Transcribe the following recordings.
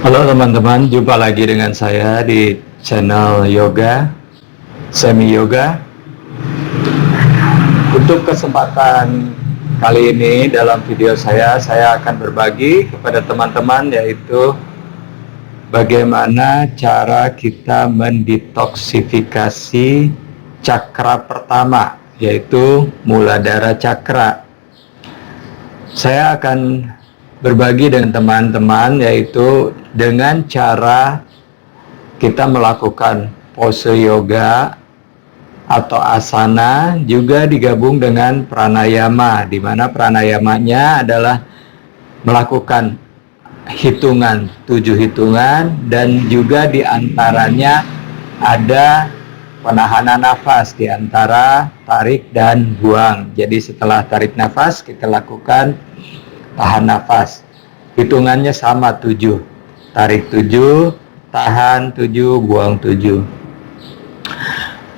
Halo teman-teman, jumpa lagi dengan saya di channel Yoga, Semi Yoga. Untuk kesempatan kali ini dalam video saya akan berbagi kepada teman-teman yaitu bagaimana cara kita mendetoksifikasi cakra pertama, yaitu Muladhara Cakra. Saya akan berbagi dengan teman-teman yaitu dengan cara kita melakukan pose yoga atau asana juga digabung dengan pranayama, di mana pranayamanya adalah melakukan hitungan, 7 hitungan, dan juga diantaranya ada penahanan nafas di antara tarik dan buang. Jadi setelah tarik nafas kita lakukan tahan nafas. Hitungannya sama 7. Tarik 7, tahan 7, buang 7.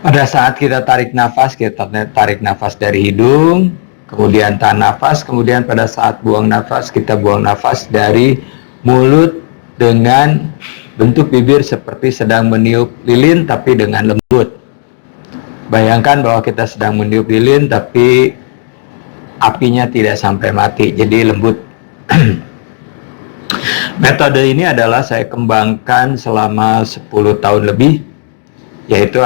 Pada saat kita tarik nafas dari hidung, kemudian tahan nafas, kemudian pada saat buang nafas kita buang nafas dari mulut dengan bentuk bibir seperti sedang meniup lilin tapi dengan lembut. Bayangkan bahwa kita sedang meniup lilin tapi apinya tidak sampai mati, jadi lembut. Metode ini adalah saya kembangkan selama 10 tahun lebih, yaitu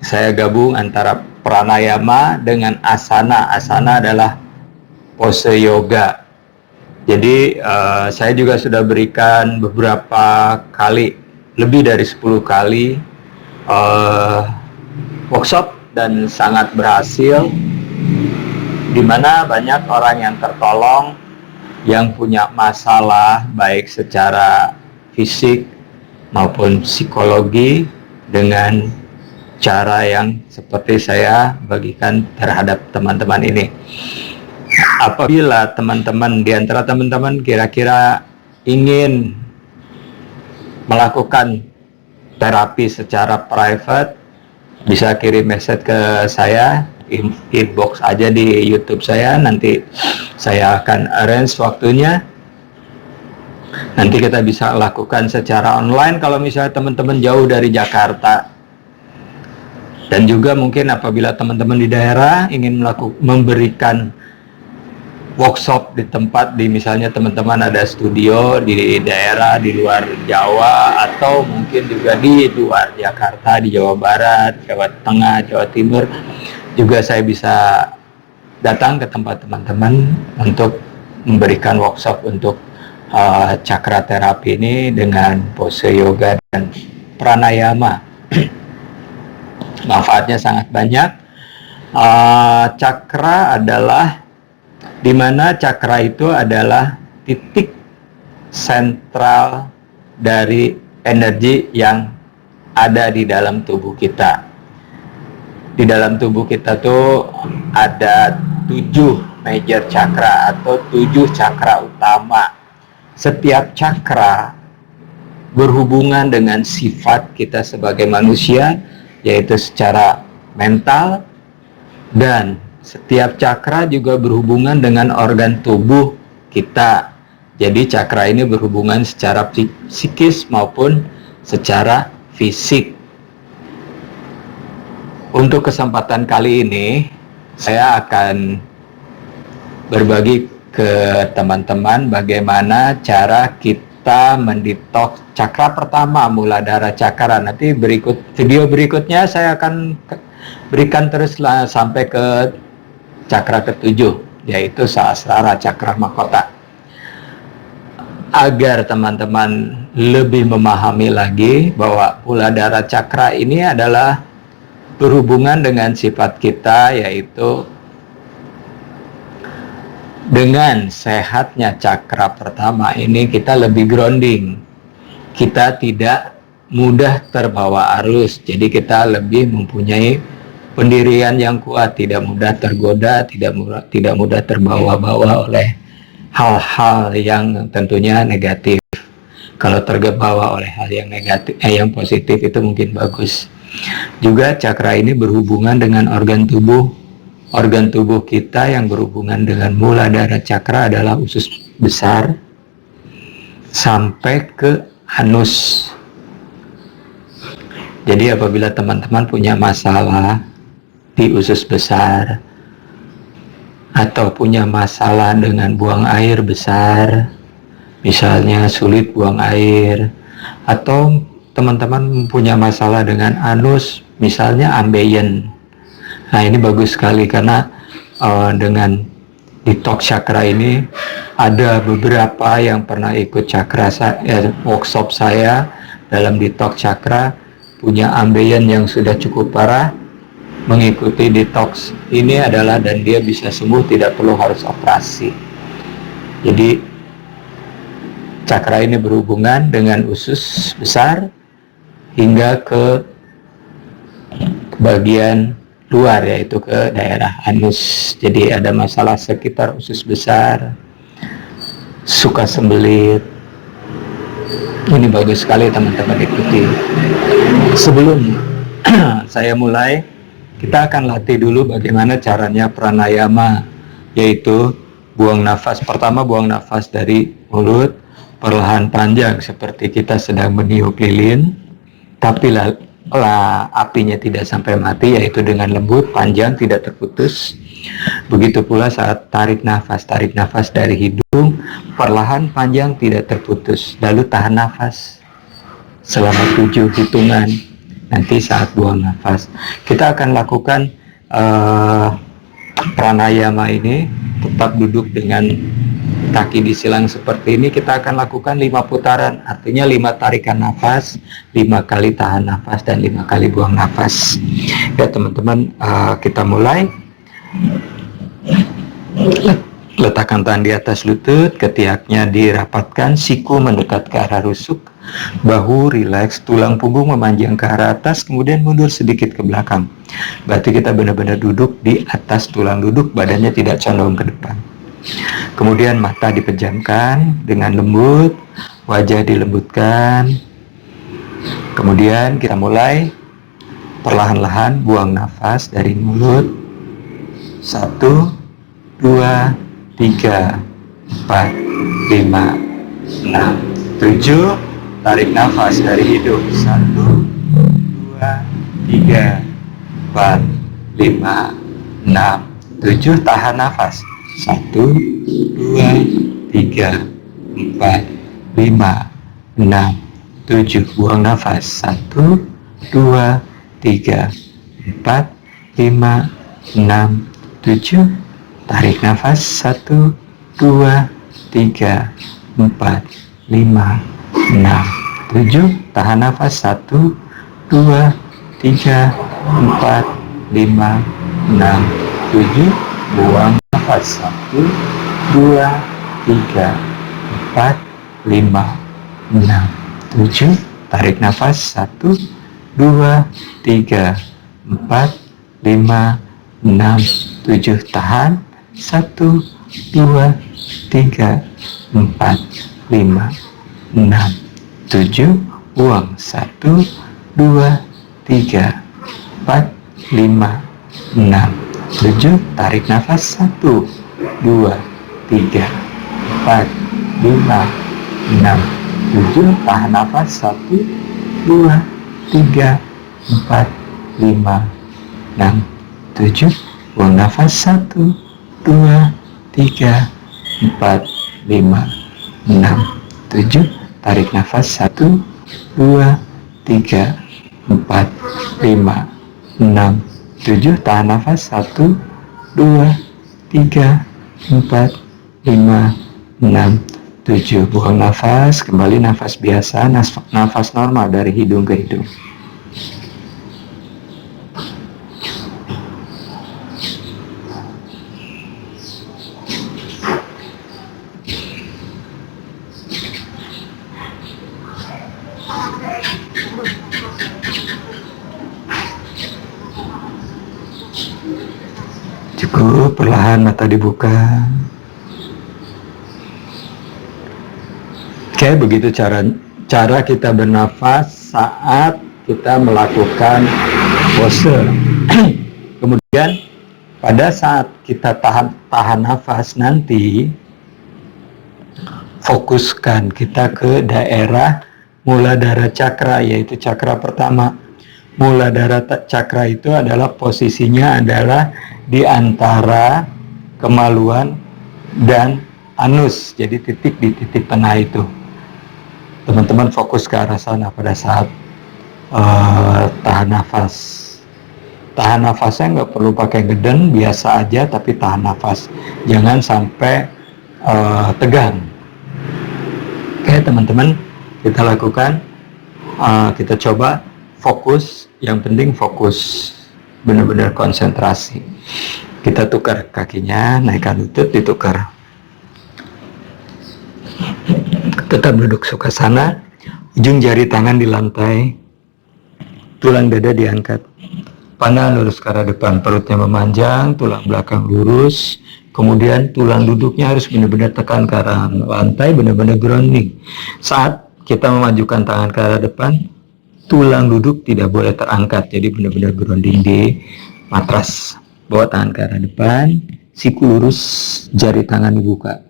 saya gabung antara pranayama dengan asana. Asana adalah pose yoga. Jadi saya juga sudah berikan beberapa kali, lebih dari 10 kali workshop dan sangat berhasil, di mana banyak orang yang tertolong yang punya masalah baik secara fisik maupun psikologi dengan cara yang seperti saya bagikan terhadap teman-teman ini. Apabila teman-teman, di antara teman-teman kira-kira ingin melakukan terapi secara private, bisa kirim message ke saya, inbox aja di YouTube saya, nanti saya akan arrange waktunya. Nanti kita bisa lakukan secara online kalau misalnya teman-teman jauh dari Jakarta. Dan juga mungkin apabila teman-teman di daerah ingin memberikan workshop di tempat, di misalnya teman-teman ada studio di daerah di luar Jawa, atau mungkin juga di luar Jakarta, di Jawa Barat, Jawa Tengah, Jawa Timur, juga saya bisa datang ke tempat teman-teman untuk memberikan workshop untuk cakra terapi ini dengan pose yoga dan pranayama. Manfaatnya sangat banyak. Cakra adalah, di mana cakra itu adalah titik sentral dari energi yang ada di dalam tubuh kita. Di dalam tubuh kita tuh ada 7 major cakra atau 7 cakra utama. Setiap cakra berhubungan dengan sifat kita sebagai manusia, yaitu secara mental, dan setiap cakra juga berhubungan dengan organ tubuh kita. Jadi cakra ini berhubungan secara psikis maupun secara fisik. Untuk kesempatan kali ini, saya akan berbagi ke teman-teman bagaimana cara kita mendetoks cakra pertama, Muladhara Cakra. Nanti video berikutnya saya akan berikan terus sampai ke cakra ke-7, yaitu Sahasrara Cakra Mahkota. Agar teman-teman lebih memahami lagi bahwa Muladhara Cakra ini adalah berhubungan dengan sifat kita, yaitu dengan sehatnya cakra pertama ini kita lebih grounding. Kita tidak mudah terbawa arus, jadi kita lebih mempunyai pendirian yang kuat, tidak mudah tergoda, tidak mudah terbawa-bawa oleh hal-hal yang tentunya negatif. Kalau terbawa oleh hal yang negatif, yang positif itu mungkin bagus. Juga cakra ini berhubungan dengan organ tubuh. Organ tubuh kita yang berhubungan dengan Muladhara Cakra adalah usus besar, sampai ke anus. Jadi apabila teman-teman punya masalah di usus besar atau punya masalah dengan buang air besar, misalnya sulit buang air, atau teman-teman punya masalah dengan anus, misalnya ambeien. Nah, ini bagus sekali karena dengan detox chakra ini ada beberapa yang pernah ikut workshop saya dalam detox chakra punya ambeien yang sudah cukup parah, mengikuti detox ini adalah dan dia bisa sembuh, tidak perlu harus operasi. Jadi cakra ini berhubungan dengan usus besar hingga ke bagian luar, yaitu ke daerah anus. Jadi ada masalah sekitar usus besar, suka sembelit, ini bagus sekali teman-teman ikuti. Sebelum saya mulai, kita akan latih dulu bagaimana caranya pranayama, yaitu buang nafas. Pertama, buang nafas dari mulut perlahan panjang seperti kita sedang meniup lilin, tapi apinya tidak sampai mati, yaitu dengan lembut, panjang, tidak terputus. Begitu pula saat tarik nafas dari hidung perlahan panjang, tidak terputus, lalu tahan nafas selama 7 hitungan. Nanti saat buang nafas kita akan lakukan pranayama ini, tetap duduk dengan kaki disilang seperti ini. Kita akan lakukan 5 putaran, artinya 5 tarikan nafas, 5 kali tahan nafas, dan 5 kali buang nafas. Ya teman-teman, kita mulai. Letakkan tangan di atas lutut, ketiaknya dirapatkan, siku mendekat ke arah rusuk, bahu rileks, tulang punggung memanjang ke arah atas, kemudian mundur sedikit ke belakang. Berarti kita benar-benar duduk di atas tulang duduk, badannya tidak condong ke depan. Kemudian mata dipejamkan dengan lembut, wajah dilembutkan. Kemudian kita mulai perlahan-lahan buang nafas dari mulut. 1, 2, 3, 4, 5, 6, 7. Tarik nafas dari hidung. 1, 2, 3, 4, 5, 6, 7. Tahan nafas. 1, 2, 3, 4, 5, 6, 7. Buang nafas. 1, 2, 3, 4, 5, 6, 7. Tarik nafas. 1, 2, 3, 4, 5, 6, 7. Tahan nafas. 1, 2, 3, 4, 5, 6, 7. Buang nafas. 1, 2, 3, 4, 5, 6, 7. Tarik nafas. 1, 2, 3, 4, 5, 6, 7. Tahan. 1, 2, 3, 4, 5, 6, 7. Buang. 1, 2, 3, 4, 5, 6, 7. Tarik nafas. 1, 2, 3, 4, 5, 6, 7. Tahan nafas. 1, 2, 3, 4, 5, 6, 7. Buang nafas. 1, 2, 3, 4, 5, 6, 7. Tarik nafas. 1, 2, 3, 4, 5, 6, 7. Tahan nafas. 1, 2, 3, 4, 5, 6, 7. Buang nafas. Kembali nafas biasa, nafas normal dari hidung ke hidung. Cukup, perlahan mata dibuka. Oke, begitu cara kita bernafas saat kita melakukan pose. Kemudian pada saat kita tahan nafas nanti, fokuskan kita ke daerah Muladhara Cakra, yaitu cakra pertama. Muladhara Cakra itu adalah posisinya adalah di antara kemaluan dan anus, jadi titik di titik tengah itu. Teman-teman fokus ke arah sana pada saat tahan nafas. Tahan nafasnya nggak perlu pakai geden, biasa aja, tapi tahan nafas. Jangan sampai tegang. Oke teman-teman, kita lakukan. Kita coba fokus. Yang penting fokus, benar-benar konsentrasi. Kita tukar kakinya, naikkan lutut, ditukar. Tetap duduk sukhasana, ujung jari tangan di lantai, tulang dada diangkat. Pandang lurus ke arah depan, perutnya memanjang, tulang belakang lurus, kemudian tulang duduknya harus benar-benar tekan ke arah lantai, benar-benar grounding. Saat kita memajukan tangan ke arah depan, tulang duduk tidak boleh terangkat, jadi benar-benar grounding di matras. Bawa tangan ke arah depan, siku lurus, jari tangan dibuka.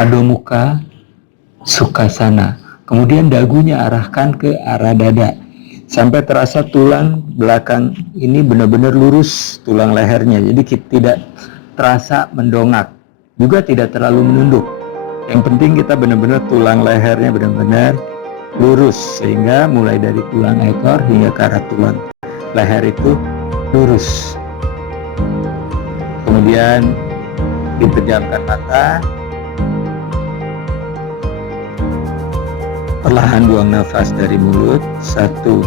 Adho Mukha Sukhasana. Kemudian dagunya arahkan ke arah dada. Sampai terasa tulang belakang ini benar-benar lurus, tulang lehernya. Jadi tidak terasa mendongak, juga tidak terlalu menunduk. Yang penting kita benar-benar tulang lehernya benar-benar lurus, sehingga mulai dari tulang ekor hingga ke arah tulang leher itu lurus. Kemudian dipejamkan mata, perlahan buang nafas dari mulut. 1,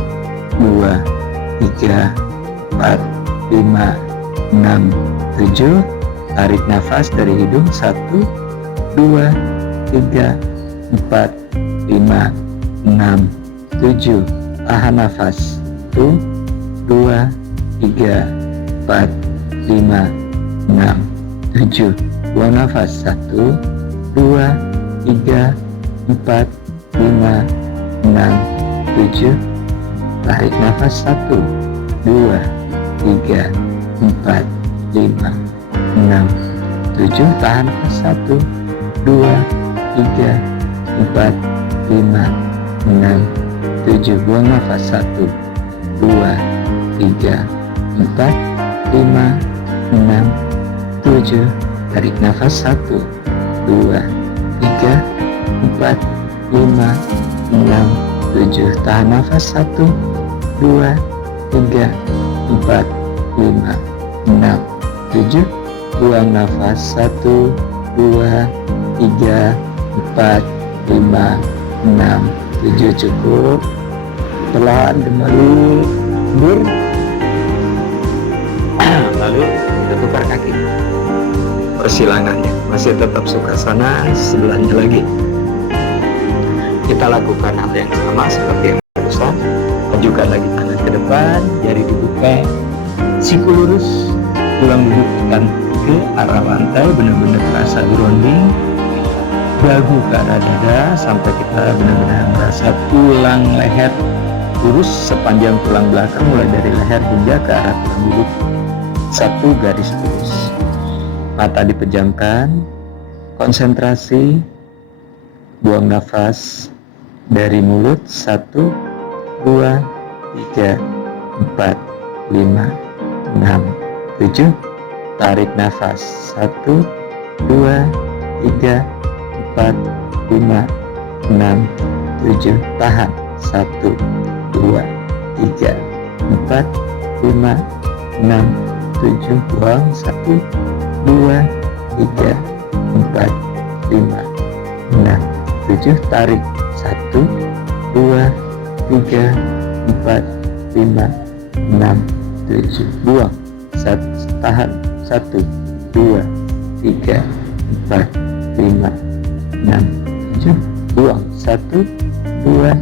2, 3, 4, 5, 6, 7. Tarik nafas dari hidung. 1, 2, 3, 4, 5, 6, 7. Tahan nafas. 1, 2, 3, 4, 5, 6, 7. Buang nafas. 1, 2, 3, 4, 5, 6, 7. Tarik nafas. 1, 2, 3, 4, 5, 6, 7. Tahan nafas. 1, 2, 3, 4, 5, 6, 7. Buang nafas. 1, 2, 3, 4, 5, 6, 7. Tarik nafas. 1, 2, 3, 4, 5, 6, 7. Tahan nafas. 1, 2, 3, 4, 5, 6, 7. Buang nafas. 1, 2, 3, 4, 5, 6, 7. Cukup. Perlahan kembali mundur. Lalu kita tukar kaki. Persilangannya masih tetap sukhasana, sebelahnya lagi. Kita lakukan hal yang sama seperti yang barusan. Majukan lagi tangan ke depan, jari dibuka, siku lurus, tulang duduk tekan ke arah lantai, benar-benar terasa grounding. Dagu ke arah dada sampai kita benar-benar merasa tulang leher lurus sepanjang tulang belakang, mulai dari leher hingga ke arah tulang duduk. 1 garis lurus. Mata dipejamkan, konsentrasi, buang nafas dari mulut. 1, 2, 3, 4, 5, 6, 7. Tarik nafas. 1, 2, 3, 4, 5, 6, 7. Tahan. 1, 2, 3, 4, 5, 6, 7. Buang. 1, 2, 3, 4, 5, 6, 7. Tarik. 1, 2, 3, 4, 5, 6, 7. Buang. Tahan. 1, 2, 3, 4, 5, 6, 7. Buang. 1, 2,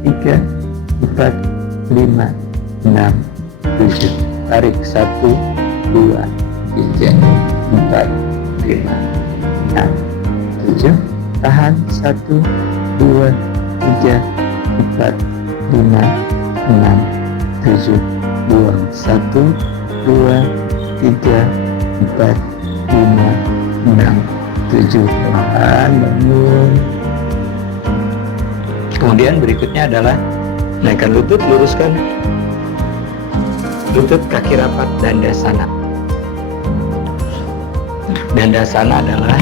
3, 4, 5, 6, 7. Tarik. 1, 2, 3, 4, 5, 6, 7. Tahan. 1, 2, 3, 4, 5, 6, 7. Buang. 1, 2, 3, 4, 5, 6, 7, tahan, bangun. Kemudian berikutnya adalah naikkan lutut, luruskan lutut, kaki rapat, dandasana. Dandasana adalah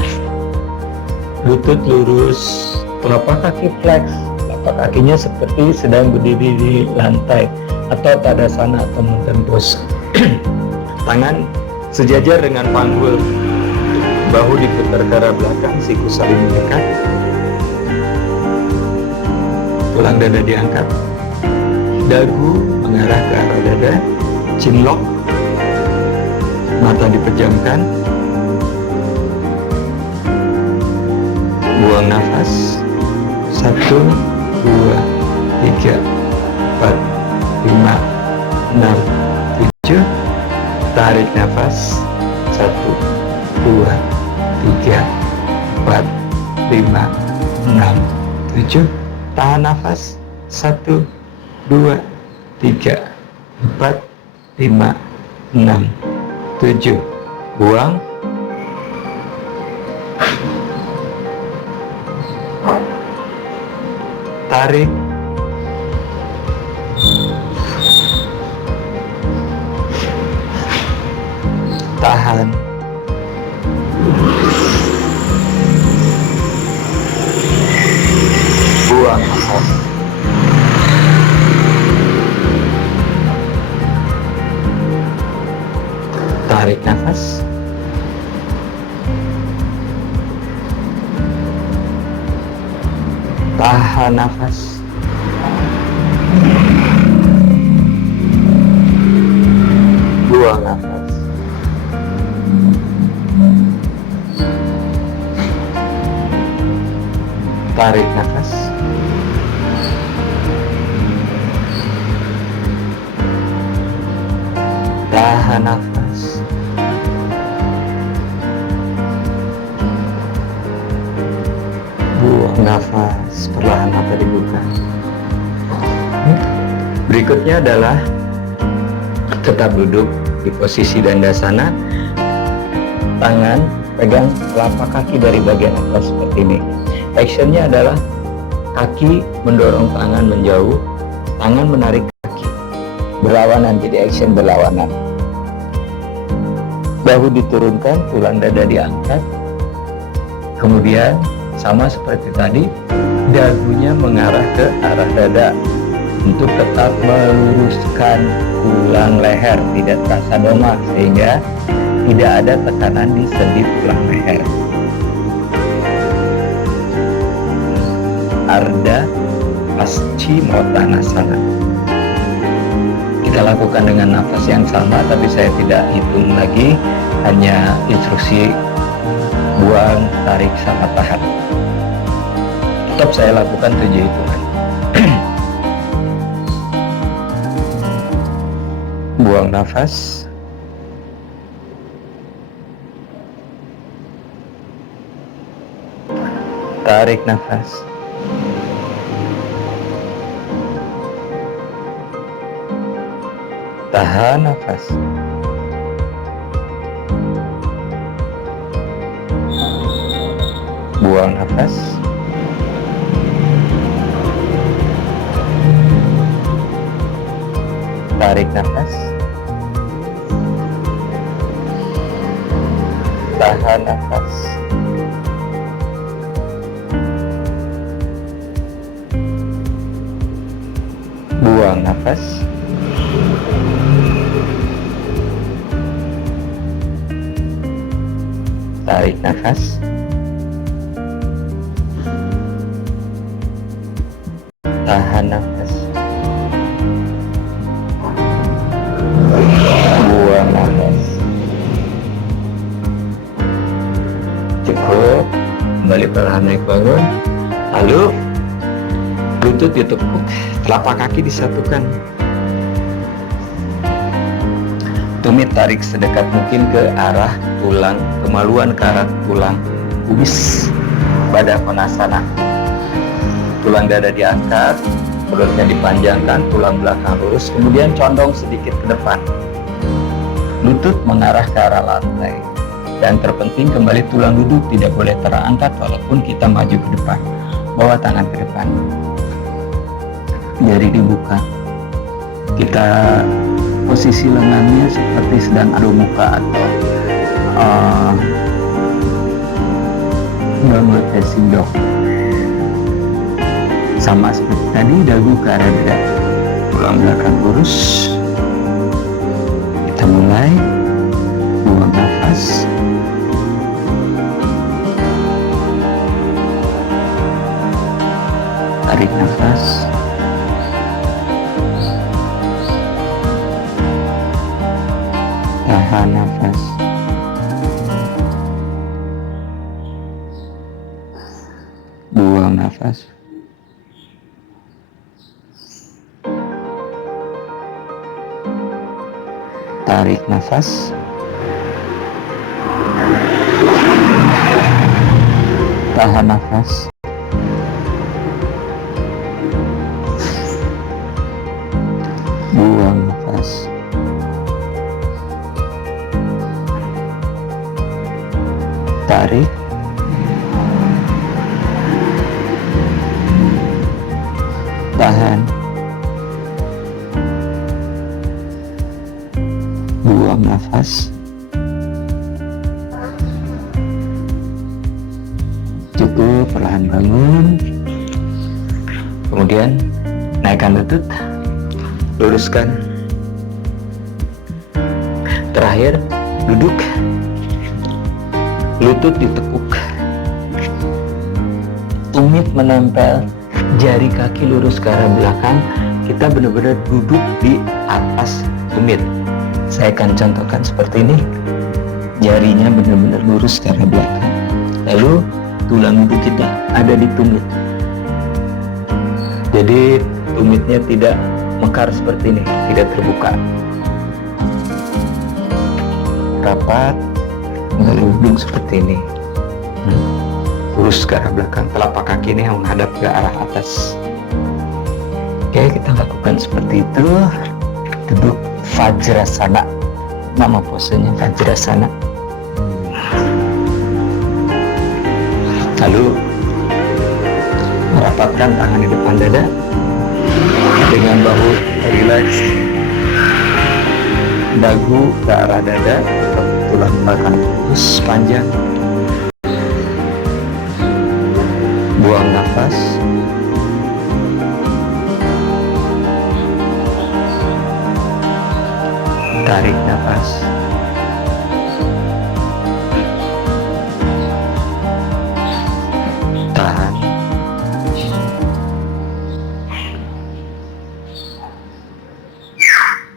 lutut lurus, telapak kaki flex, telapak kakinya seperti sedang berdiri di lantai, atau tadasana atau mountain pose. Tangan sejajar dengan panggul, bahu diputar ke arah belakang, siku saling mendekat, tulang dada diangkat, dagu mengarah ke arah dada, chin lock, mata dipejamkan, buang nafas. 1, 2, 3, 4, 5, 6, 7. Tarik nafas. 1, 2, 3, 4, 5, 6, 7. Tahan nafas. 1, 2, 3, 4, 5, 6, 7. Buang. Tarik. Tahan. Buang nafas. Tarik nafas. Tahan nafas. Buang nafas. Tarik nafas. Tahan nafas. Buang nafas. Perlahan mata dibuka. Berikutnya adalah tetap duduk di posisi dandasana. Tangan pegang telapak kaki dari bagian atas seperti ini. Actionnya adalah kaki mendorong tangan menjauh, tangan menarik kaki. Berlawanan, jadi action berlawanan. Bahu diturunkan, tulang dada diangkat. Kemudian sama seperti tadi, dagunya mengarah ke arah dada untuk tetap meluruskan tulang leher, tidak terasa dongak sehingga tidak ada tekanan di sendi tulang leher. Ardha Paschimottanasana. Kita lakukan dengan nafas yang sama, tapi saya tidak hitung lagi, hanya instruksi buang, tarik, sama tahan. Tetap saya lakukan 7 hitungan. Buang nafas. Tarik nafas. Tahan nafas. Buang nafas. Tarik nafas. Tahan nafas. Buang nafas. Tarik nafas. Tahan nafas. Buang nafas. Cukup. Kembali perlahan naik bangun. Lalu lutut ditekuk, telapak kaki disatukan. Tumit tarik sedekat mungkin ke arah tulang kemaluan, ke arah tulang pubis pada konasana. Tulang dada diangkat, perutnya dipanjangkan, tulang belakang lurus, kemudian condong sedikit ke depan. Lutut mengarah ke arah lantai. Dan terpenting kembali tulang duduk tidak boleh terangkat walaupun kita maju ke depan. Bawa tangan ke depan. Jari dibuka. Kita posisi lengannya seperti sedang adu muka atau downward facing dog. Sama seperti tadi, dagu ke arah dada, tulang belakang lurus. Kita mulai, buang nafas. Tarik nafas. Tahan nafas. Buang nafas. Tarik nafas. Tahan nafas. Buang nafas. Tarik. Tahan. Buang nafas. Cukup, perlahan bangun. Kemudian naikkan lutut, luruskan. Terakhir, duduk. Lutut ditekuk. Tumit menempel, jari kaki lurus ke arah belakang. Kita benar-benar duduk di atas tumit. Saya akan contohkan seperti ini. Jarinya benar-benar lurus ke arah belakang. Lalu tulang duduk kita ada di tumit. Jadi tumitnya tidak mekar seperti ini, tidak terbuka. Rapat, lalu duduk seperti ini. Lurus ke arah belakang, telapak kaki ini menghadap ke arah atas. Oke, kita lakukan seperti itu. Duduk Vajrasana, nama posenya Vajrasana. Lalu merapatkan tangan di depan dada dengan bahu rileks, dagu ke arah dada, tulang belakang lurus panjang. Buang nafas. Tarik nafas. Tahan.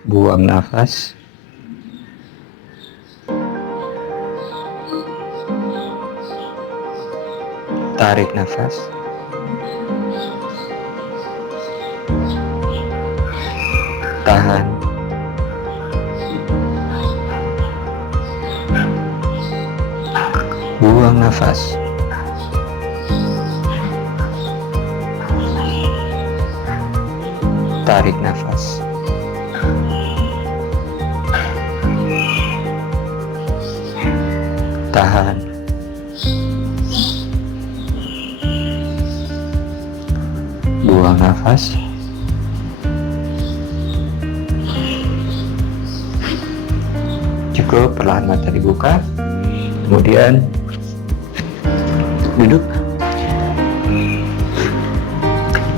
Buang nafas. Tarik nafas. Tahan. Buang nafas. Tarik nafas. Tahan. Buang nafas. Cukup, perlahan mata dibuka. Kemudian duduk.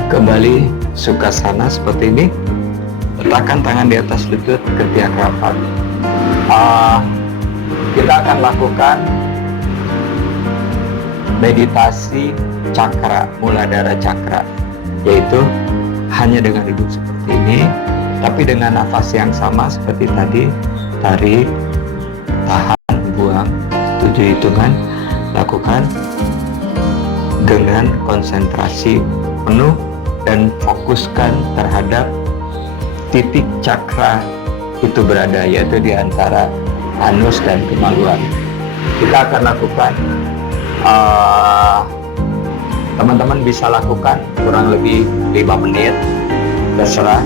Kembali Sukhasana seperti ini. Letakkan tangan di atas lutut, ketiak rapat. Kita akan lakukan meditasi cakra, muladhara cakra, yaitu hanya dengan duduk seperti ini, tapi dengan nafas yang sama seperti tadi. Tarik, tahan, buang, 7 hitungan. Lakukan dengan konsentrasi penuh dan fokuskan terhadap titik cakra itu berada, yaitu di antara anus dan kemaluan. Kita akan lakukan, teman-teman bisa lakukan kurang lebih 5 menit, terserah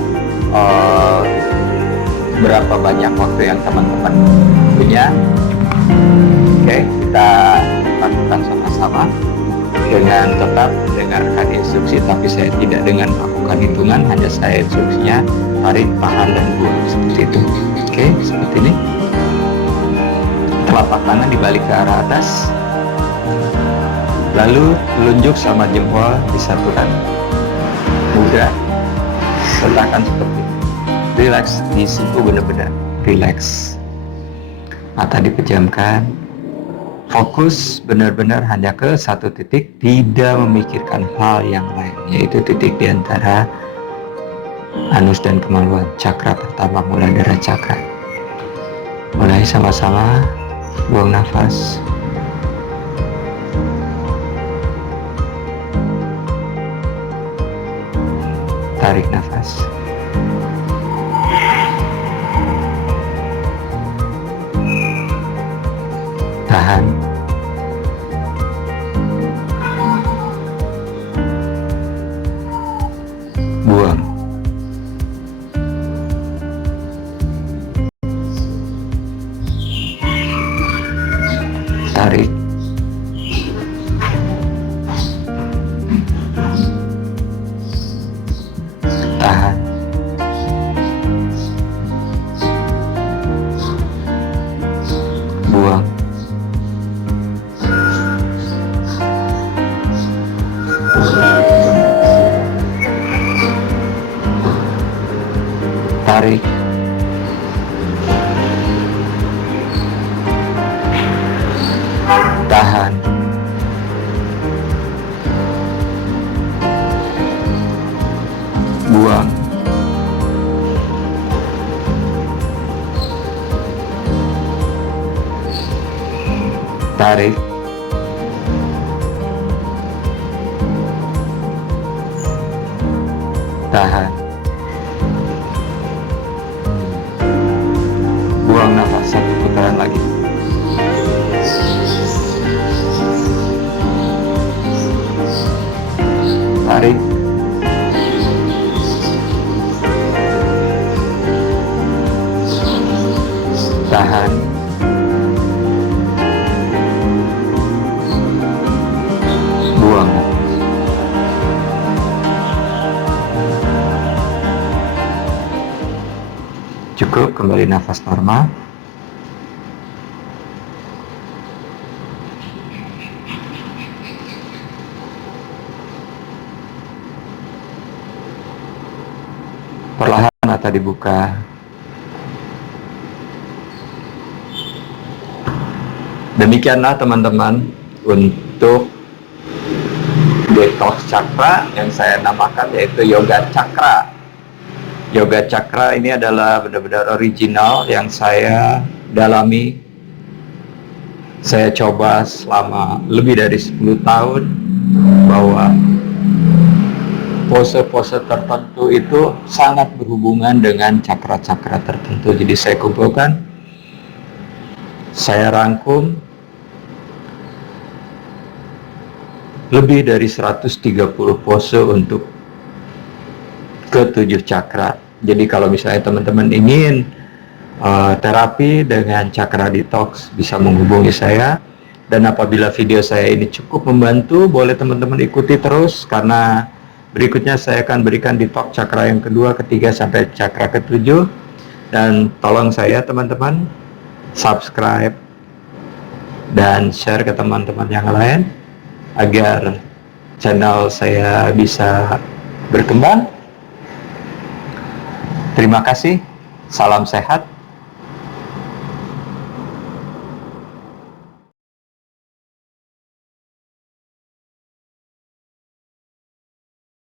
berapa banyak waktu yang teman-teman punya. Oke, kita lakukan sama-sama dengan tetap mendengarkan instruksi, tapi saya tidak dengan melakukan hitungan, hanya saya instruksinya tarik, tahan, dan buang, seperti itu. Oke, seperti ini. Telapak tangan dibalik ke arah atas, lalu telunjuk sama jempol disatukan, mudah, letakkan seperti ini. Relax, disitu benar-benar relax. Mata dipejamkan, fokus benar-benar hanya ke satu titik, tidak memikirkan hal yang lain, yaitu titik di antara anus dan kemaluan, cakra pertama, muladhara cakra. Mulai sama-sama, buang nafas. Tarik nafas. Tahan. Buang. Tarik. Tahan. Buang. Tarik. Tahan. Buang. Tarik. Tahan. Buang nafas, satu putaran lagi. Tarik. Tahan. Buang. Cukup, kembali nafas normal. Perlahan mata dibuka. Demikianlah teman-teman untuk detox cakra yang saya namakan, yaitu yoga cakra. Yoga cakra ini adalah benar-benar original yang saya dalami. Saya coba selama lebih dari 10 tahun, bahwa pose-pose tertentu itu sangat berhubungan dengan cakra-cakra tertentu. Jadi saya kumpulkan, saya rangkum lebih dari 130 pose untuk ke-7 cakra. Jadi kalau misalnya teman-teman ingin terapi dengan cakra detox, bisa menghubungi saya. Dan apabila video saya ini cukup membantu, boleh teman-teman ikuti terus, karena berikutnya saya akan berikan detox cakra yang kedua, ketiga, sampai cakra ke-7. Dan tolong saya teman-teman subscribe dan share ke teman-teman yang lain agar channel saya bisa berkembang. Terima kasih, salam sehat.